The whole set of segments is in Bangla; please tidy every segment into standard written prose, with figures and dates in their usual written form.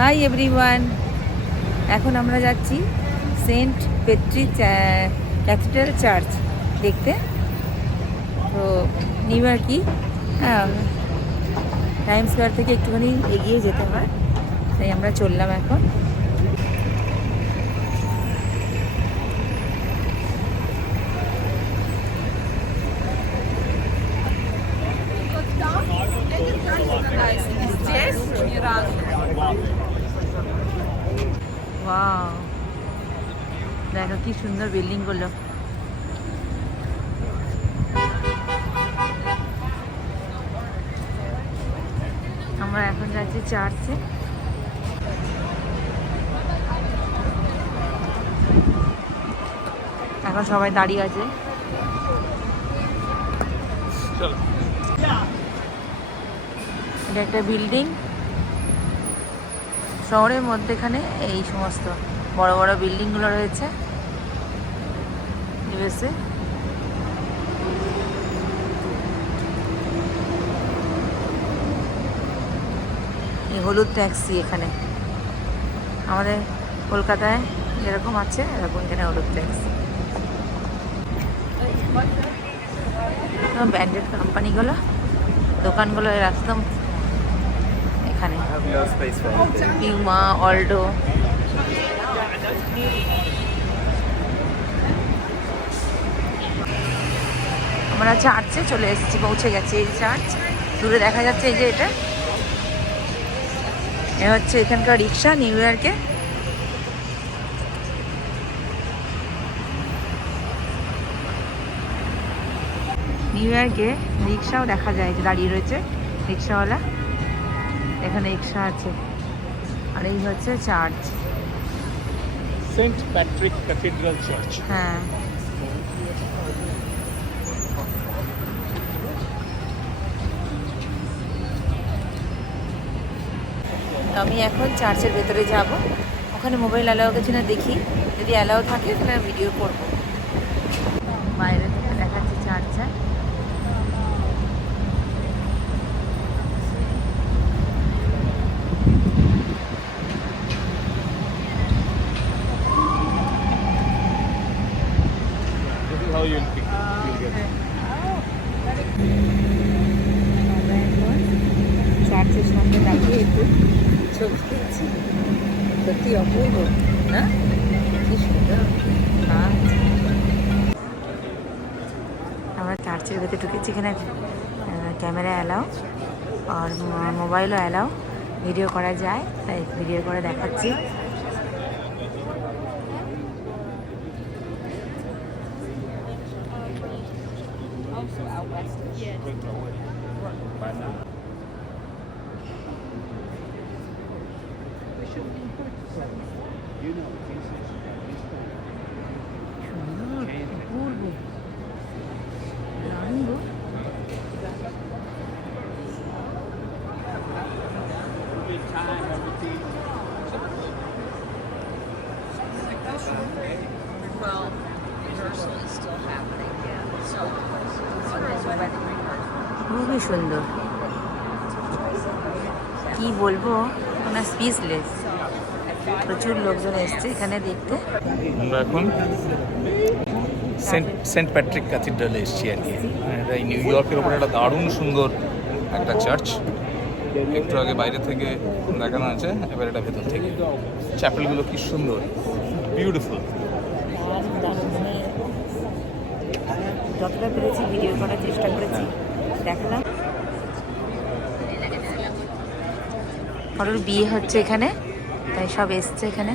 হাই এভরিওয়ান, এখন আমরা যাচ্ছি সেন্ট পেট্রি ক্যাথিড্রাল চার্চ দেখতে। তো নিউ ইয়র্কই, হ্যাঁ, টাইম স্কোয়ার থেকে একটুখানি এগিয়ে যেতে হয়, তাই আমরা চললাম এখন। ওয়াও, দেখো কি সুন্দর বিল্ডিং গুলো। আমরা এখন যাচ্ছি চার্চে। এখন সবাই দাঁড়িয়ে আছে। এটা একটা বিল্ডিং, শহরের মধ্যেখানে এই সমস্ত বড় বড় বিল্ডিংগুলো রয়েছে ইউএসএ। এই হলুদ ট্যাক্সি এখানে আমাদের কলকাতায় যেরকম আছে এরকম এখানে হলুদ ট্যাক্সি। ব্র্যান্ডেড কোম্পানিগুলো, দোকানগুলো একদম এখানে পিউমা, অলডো। আমরা চার্চে চলে এসেছি, পৌঁছে গেছি। এই চার্চ দূরে দেখা যাচ্ছে, এই যে এটা এ হচ্ছে এখানকার রিক্সা নিউ ইয়র্কে। নিউ ইয়র্কে রিক্সাও দেখা যায়, যে দাঁড়িয়ে রয়েছে রিক্সাওয়ালা, এখানে রিক্সা আছে। আর এই হচ্ছে church, Saint Patrick cathedral church. হ্যাঁ, আমি এখন চার্চের ভেতরে যাব। ওখানে মোবাইল অ্যালাউ গেছে না, দেখি যদি অ্যালাউ থাকে তাহলে ভিডিও করব। বাইরে থেকে দেখাচ্ছি চার্চে। How you'll get চার্চের সামনে দাঁড়িয়ে একটু ছবি তুলছি। সত্যি অপূর্ব না? কি সুন্দর কাজ। আমরা চার্চের ভেতরে ঢুকেছি। এখানে ক্যামেরা অ্যালাউ আর মোবাইলও অ্যালাউ, ভিডিও করা যায়, তাই ভিডিও করে দেখাচ্ছি। অপূর্ব দারুণ গো। খুবই সুন্দর, কি বলবো, মানে স্পিচলেস। প্রচুর লোকজন এসছে এখানে দেখতে। আমরা এখন সেন্ট প্যাট্রিক ক্যাথিড্রালে এসেছি আর কি। এটা এই নিউ ইয়র্কের ওপরে একটা দারুণ সুন্দর একটা চার্চ। একটু আগে বাইরে থেকে দেখানো আছে, এবার এটা ভেতর থেকে। চ্যাপেলগুলো কি সুন্দর, বিউটিফুল। যতটা পেরেছি ভিডিও করার চেষ্টা করেছি, দেখালাম। কারোর বিয়ে হচ্ছে এখানে, তাই সব এসছে এখানে।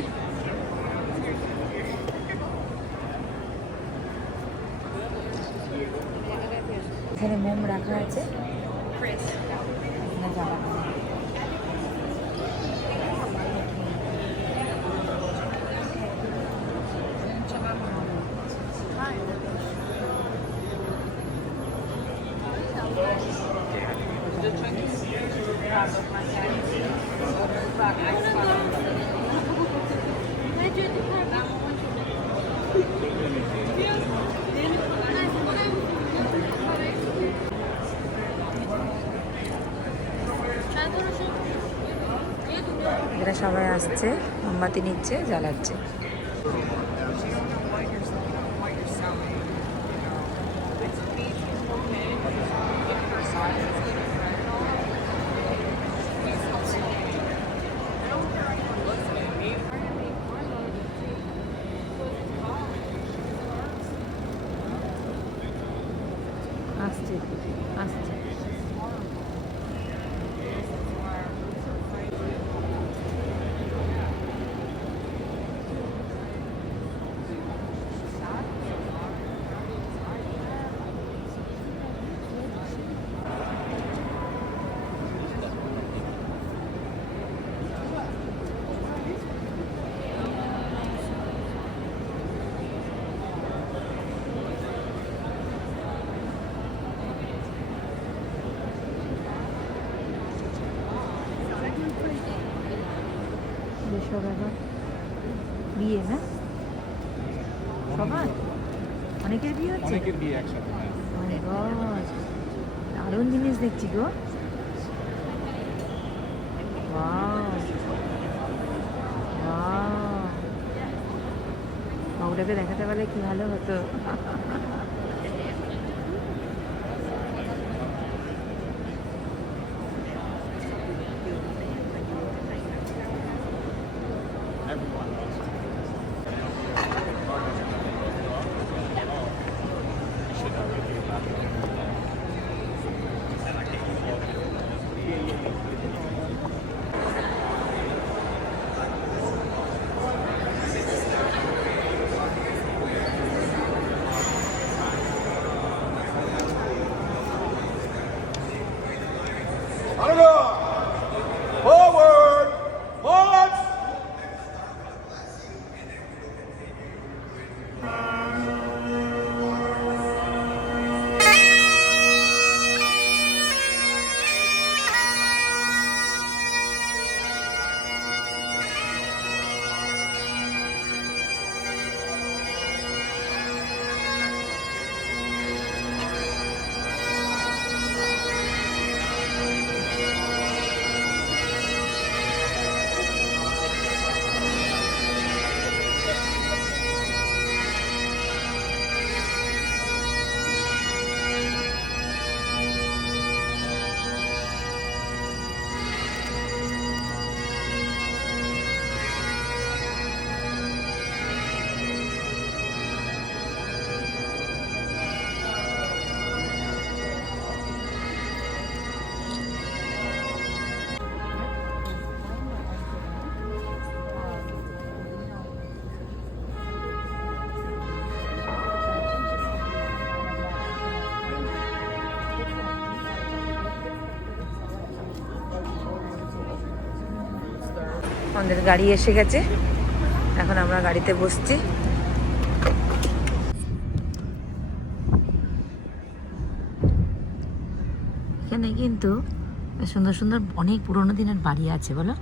এখানে মোম রাখা আছে। এখানে জামা কাপড়। এখানে সবাই আসছে, মোমবাতি নিচ্ছে, জ্বালাচ্ছে। আসছে আসছে। সব এখন বিয়ে না, সবার অনেকের বিয়ে হচ্ছে। অনেকের বিয়ে একসাথে। মানে দারুণ জিনিস দেখছি গো। ওটাকে দেখাতে পারলে কি ভালো হতো। Forward! March! আমাদের গাড়ি এসে গেছে, এখন আমরা গাড়িতে বসছি। এখানে কিন্তু সুন্দর সুন্দর অনেক পুরোনো দিনের বাড়ি আছে বলো।